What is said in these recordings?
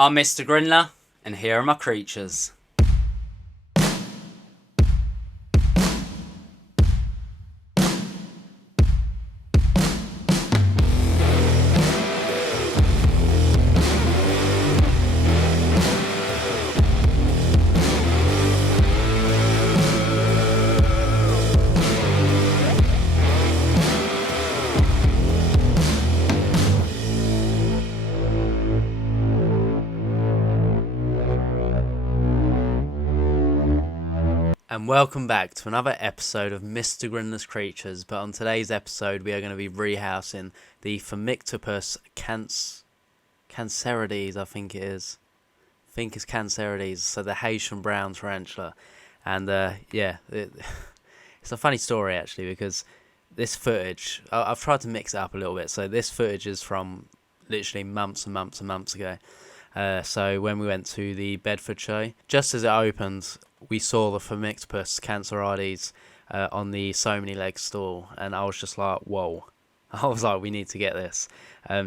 I'm Mr. Grindler, and here are my creatures. And welcome back to another episode of Mr. Grindlers Creatures. But on today's episode, we are going to be rehousing the Phormictopus cancerides, I think it is. I think it's cancerides, so the Haitian brown tarantula. And it's a funny story actually, because this footage, I've tried to mix it up a little bit. So this footage is from literally months and months and months ago. So when we went to the Bedford show, just as it opened, we saw the Phormictopus cancerides on the So Many Legs stall, and I was just like, whoa. I was like, we need to get this.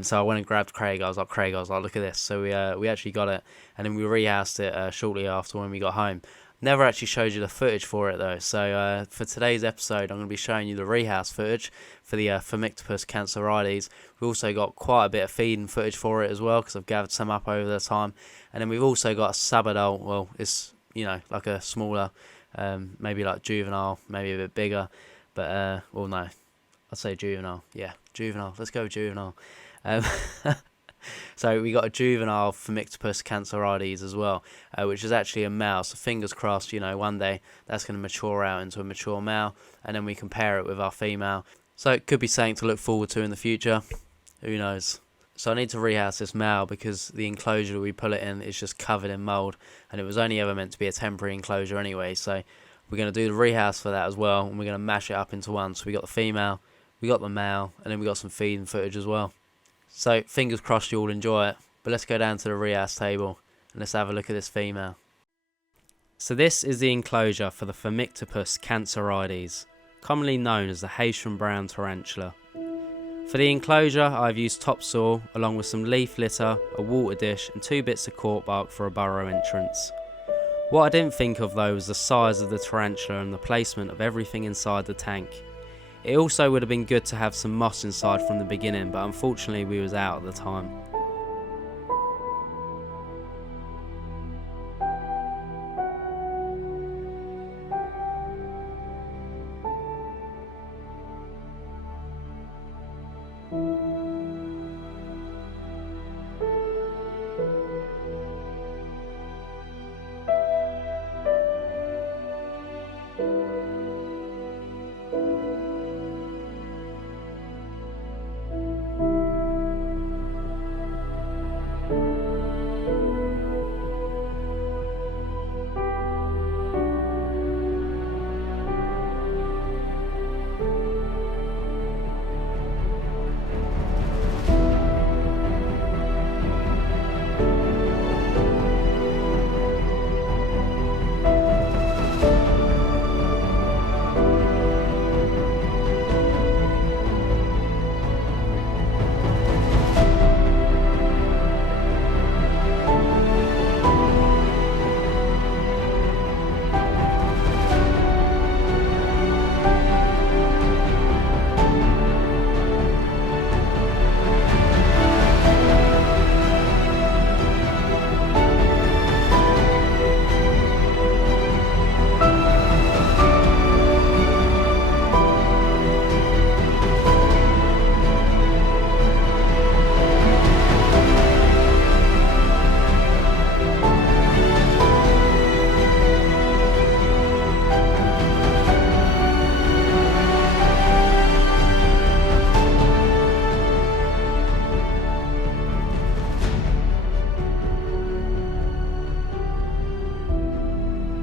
So I went and grabbed Craig. I was like, look at this. So we actually got it, and then we rehoused it shortly after when we got home. Never actually showed you the footage for it though. So for today's episode, I'm going to be showing you the rehouse footage for the Phormictopus cancerides. We've also got quite a bit of feeding footage for it as well, because I've gathered some up over the time. And then we've also got a subadult. Well, it's like a smaller, maybe like juvenile, maybe a bit bigger. But well, no, I'd say juvenile. Yeah, juvenile. Let's go with juvenile. So we got a juvenile Phormictopus cancerides as well, which is actually a male. So fingers crossed, one day that's going to mature out into a mature male, and then we compare it with our female. So it could be something to look forward to in the future. Who knows? So I need to rehouse this male because the enclosure we put it in is just covered in mould, and it was only ever meant to be a temporary enclosure anyway. So we're going to do the rehouse for that as well, and we're going to mash it up into one. So we got the female, we got the male, and then we got some feeding footage as well. So fingers crossed you all enjoy it. But let's go down to the rehouse table and let's have a look at this female. So this is the enclosure for the Phormictopus cancerides, commonly known as the Haitian brown tarantula. For the enclosure, I've used topsoil along with some leaf litter, a water dish and 2 bits of cork bark for a burrow entrance. What I didn't think of though was the size of the tarantula and the placement of everything inside the tank. It also would have been good to have some moss inside from the beginning, but unfortunately we was out at the time.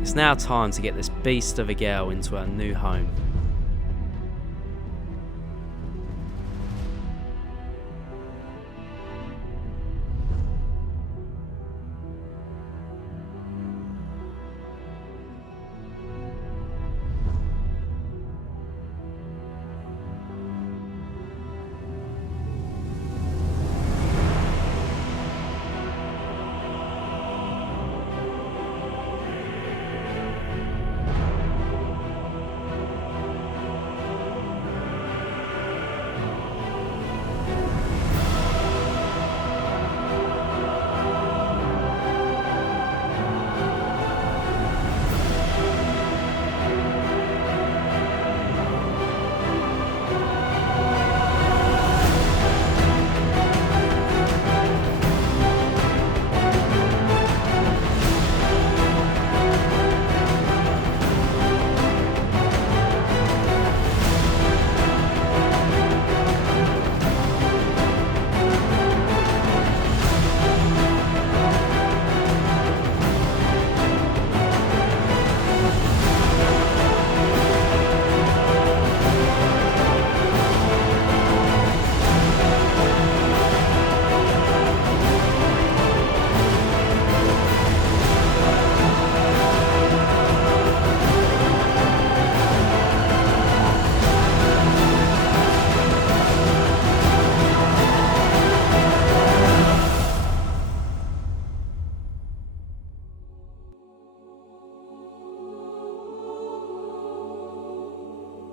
It's now time to get this beast of a girl into her new home.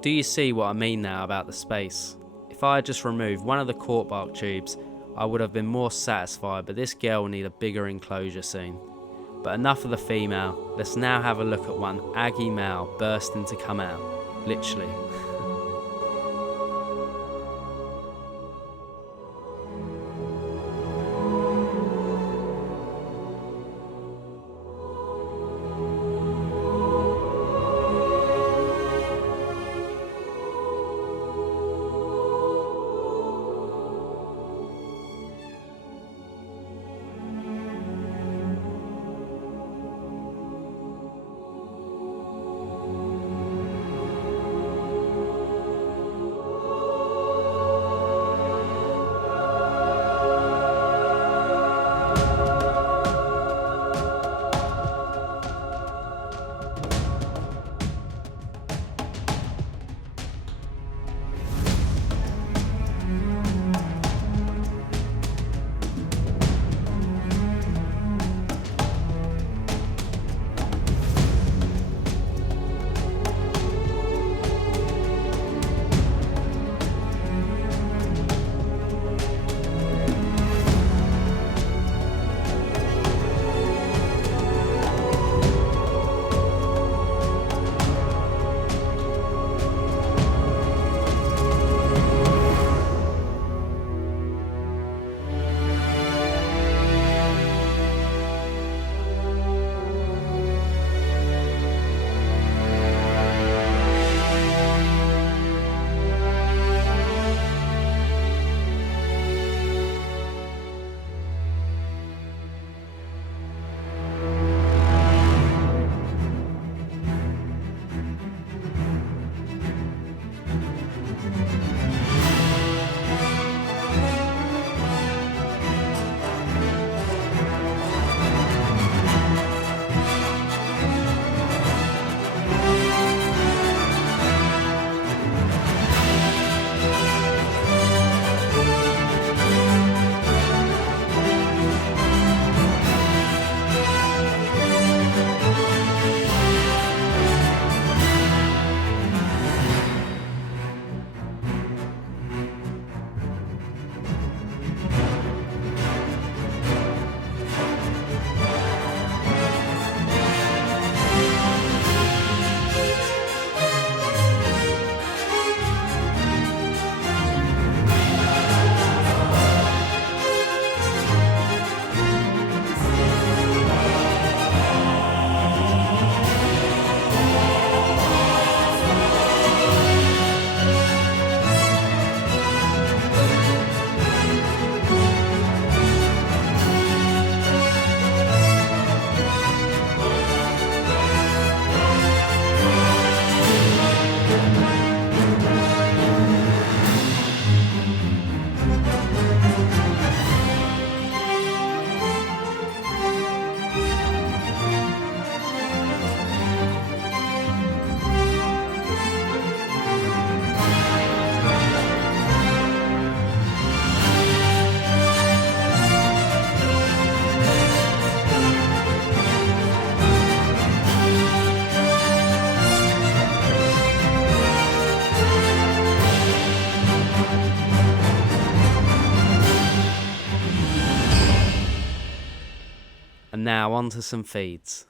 Do you see what I mean now about the space? If I had just removed one of the cork bark tubes, I would have been more satisfied, but this girl will need a bigger enclosure soon. But enough of the female, let's now have a look at one aggy male bursting to come out, literally. And now on to some feeds.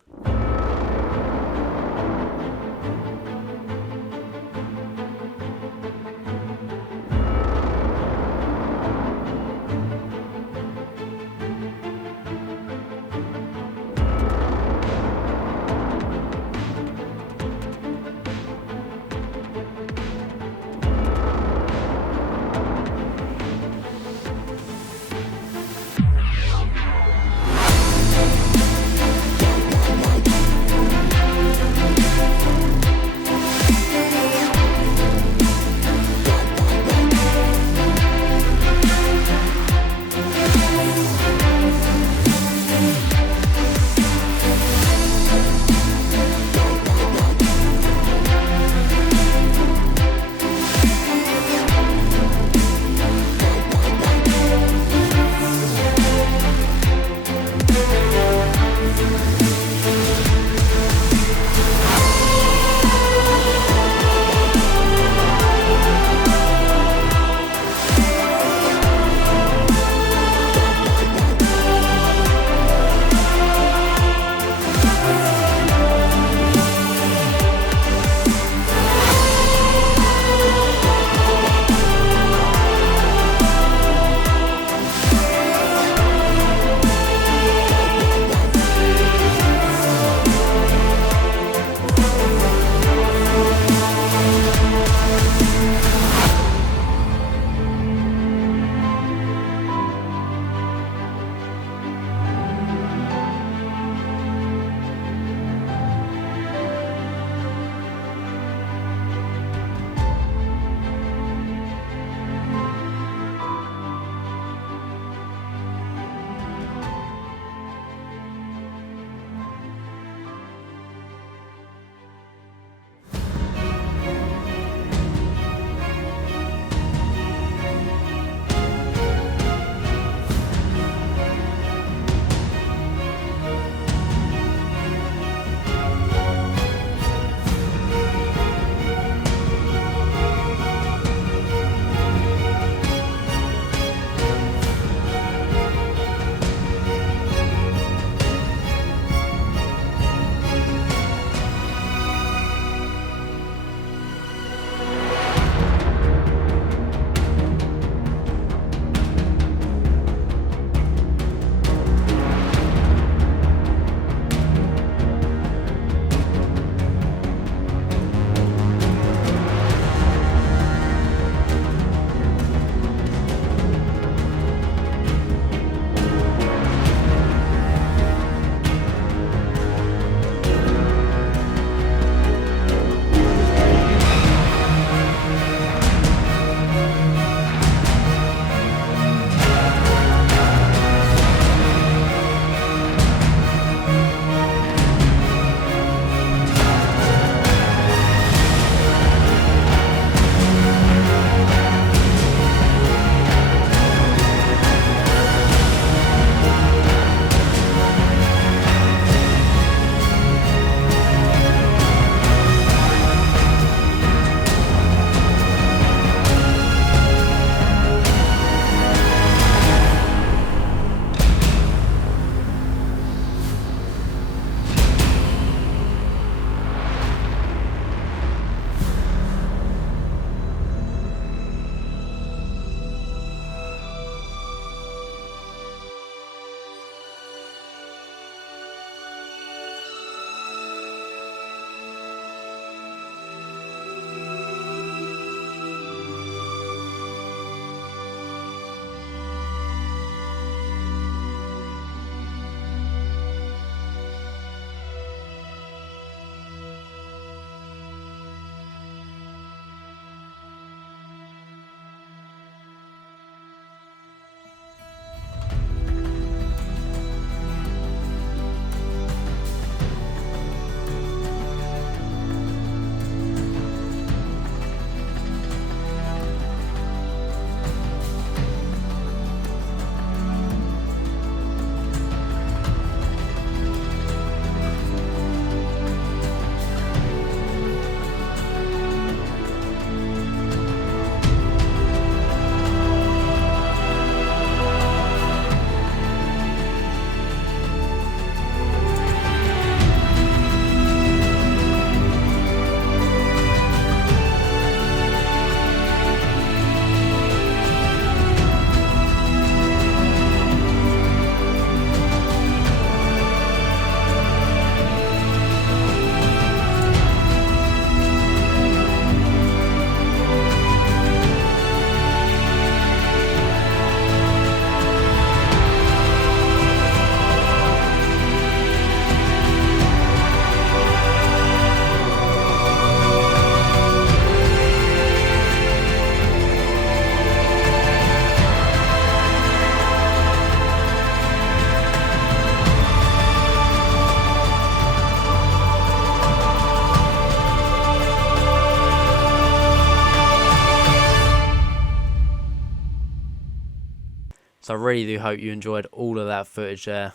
So I really do hope you enjoyed all of that footage there.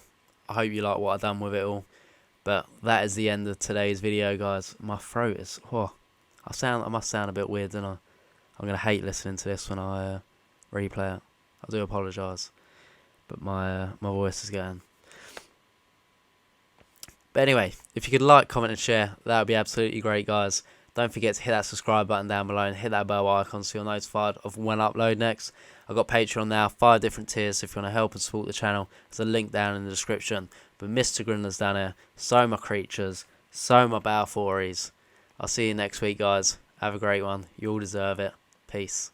I hope you like what I've done with it all. But that is the end of today's video, guys. My throat is... Oh, I must sound a bit weird, don't I? I'm going to hate listening to this when I replay it. I do apologise. But my voice is going. But anyway, if you could like, comment and share, that would be absolutely great, guys. Don't forget to hit that subscribe button down below and hit that bell icon so you're notified of when I upload next. I've got Patreon now, 5 different tiers, so if you want to help and support the channel, there's a link down in the description. But Mr. Grindlers down here, so my creatures, so my Balfouries. I'll see you next week, guys. Have a great one. You all deserve it. Peace.